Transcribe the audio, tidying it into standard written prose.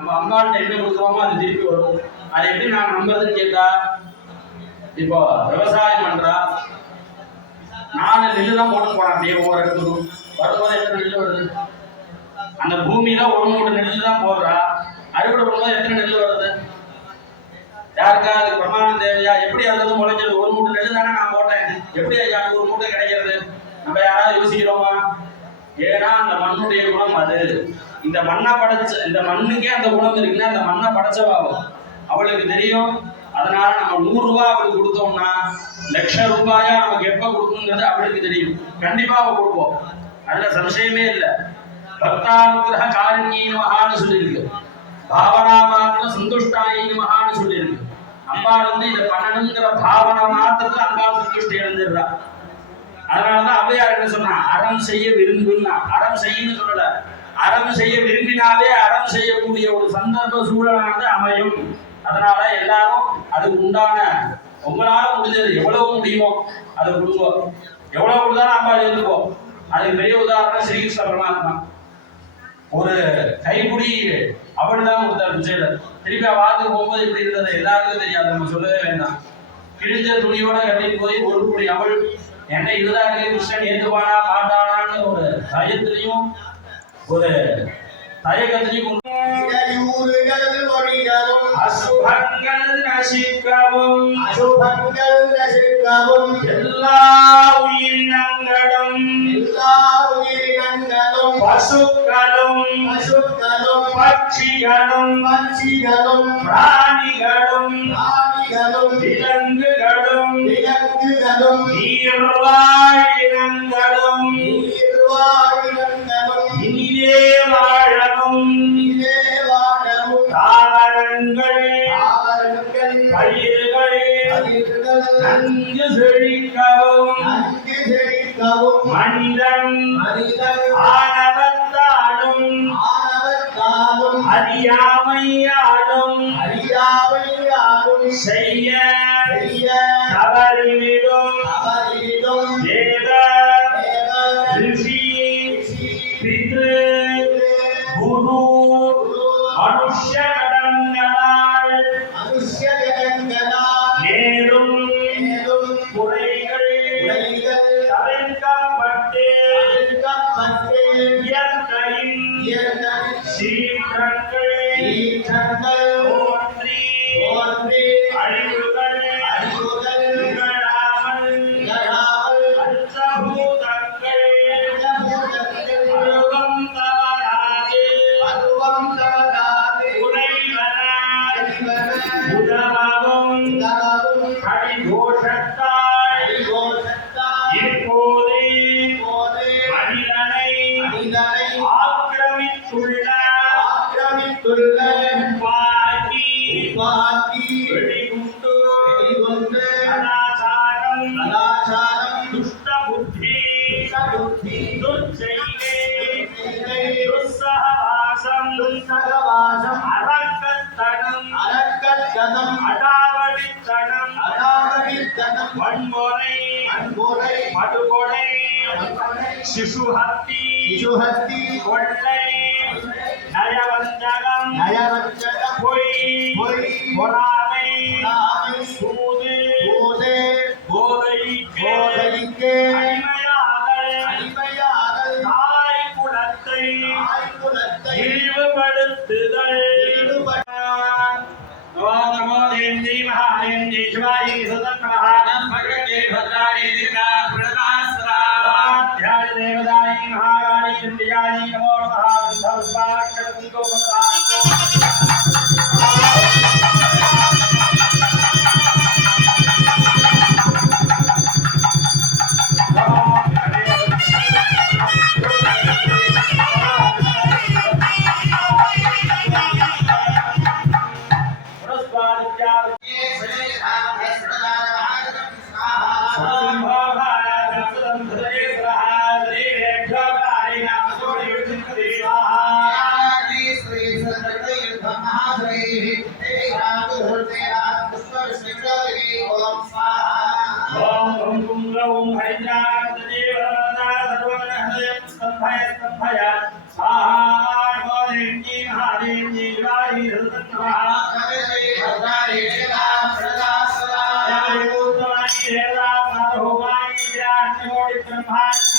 நம்ம அம்மாட்ட என்ன கொடுக்குறோமோ அது திருப்பி வரும். அதை எப்படி நான் நம்புறதுன்னு கேட்டா, இப்போ விவசாயம் பண்றா, 4 நெல்லு தான் போட்டு போறான். அப்படியே ஒவ்வொரு இடத்துக்கும் வரும்போது எத்தனை நெல் வருது? அந்த பூமியில 1 மூட்டை நெல்லு தான் போடுறா. அறுவடை பண்ணும்போது எத்தனை நெல் வருது? யாருக்கா அதுக்கு பிரமாணம் தேவையா? எப்படி அது முளைக்கிறது? 1 மூட்டை நெல்லு தானே நான் போட்டேன், எப்படி ஐயா 100 மூட்டை கிடைக்கிறது? நம்ம யாராவது யோசிக்கிறோமா? ஏன்னா அந்த மண்ணுடைய குணம் அது. இந்த மண்ணை படைச்ச, இந்த மண்ணுக்கே அந்த குணம் இருக்குன்னா அந்த மண்ணை படைச்சவாகும் அவளுக்கு தெரியும். அதனால நம்ம 100 ரூபாய் அவளுக்கு கொடுத்தோம்னா லட்சம் ரூபாயா நமக்கு எப்ப கொடுக்கணுங்கிறது அவளுக்கு தெரியும். கண்டிப்பா அவ கொடுப்போம், அதுல சம்சயமே இல்லை. பக்தானுகிரக காரண்யே மகான்னு சொல்லியிருக்கு, பாவனா மாத்திரம் சந்துஷ்டாயி மகான்னு சொல்லியிருக்கு. அம்பாள் இதை பண்ணணுங்கிற பாவனை மாத்திரத்துல அம்பாள் சந்துஷ்டி அடைஞ்சிடுறா. அதனாலதான் அவ்வையார் என்ன சொன்னா, அறம் செய்ய விரும்புன்னா. அறம் செய்யன்னு சொல்லல, அறம் செய்ய விரும்பினாலே அறம் செய்யக்கூடிய ஒரு சந்தர்ப்ப சூழலானது அமையும். அதனால எல்லாரும் அதுக்கு உண்டான உங்களால முடிஞ்சது எவ்வளவு முடியுமோ அதை கொடுங்க. எவ்வளவு கொடுத்தாலும் அம்பாள் இருந்துப்போம். அதுக்கு பெரிய உதாரணம் ஸ்ரீகிருஷ்ண பரமாத்மா. ஒரு கைக்குடி அவள் தான் கொடுத்தார் விஜயர். திருப்பி வாத்துக்கு போகும்போது இப்படி இருந்தது எல்லாருக்கும் தெரியாது, நம்ம சொல்லவே வேண்டாம். கிழிஞ்ச துணியோட கட்டிட்டு போய் ஒரு குடி அவள் என்ன இதுதான் இருக்கு, கிருஷ்ணன் ஏற்றுவானா மாட்டானான்னு ஒரு பயத்திலையும் ஒரு தயக்கத்திலையும் அசுபங்கள் நசிக்கவும் எல்லா உயிரினங்களும் பசுக்களும் பட்சிகளும் பிராணிகளும் விலங்குகளும் நீர்வாழினங்களும் இனிதே வாழவும் தாவரங்கள் பயிர்கள் நன்கு செழிக்கவும் மனிதன் ஆணவத்தாலும் அறியாமையாலும் செய்ய தவறிவிடும் தேவ ரிஷி பித்ரு குரு மனுஷ்ய கடங்களால் நேரும் குறைகள் தவிர்க்கப்பட்டு இயற்கையின் சீற்றங்கள் தோன்றி அழிவுகள் நிகழாமல் பஞ்சபூதங்கள் அருவம் தவறாது உதவும் கடிதோஷத்தால் இப்போது மனிதனை ஆக்கிரமித்துள்ள பாக்கி வெடிகுண்டு அனாச்சாரம் துஷ்ட புத்தி துர்ச்செய்கை துஸ்ஸகவாசம் அரக்கத்தனம் அடாவடித்தனம் வன்முறை படுகொலை சிசுஹத்தி கொள்ளை நயவஞ்சகம் பொய் பொறாமை சூது போதைக்கு அடிமையாதல் தாய் குலத்தை இழிவுபடுத்துதல். நமோ தேவி மகாதேவி சிவாயி சுதன் மகாத்மகே பத்ராணி தீர்கா பிரணாஸ்ரா த்யாய தேவதாயி மகாராணி இந்தியாயி நமோ நமः சர்வாக்கரந்தோ स्वाहा ब्रह्मांड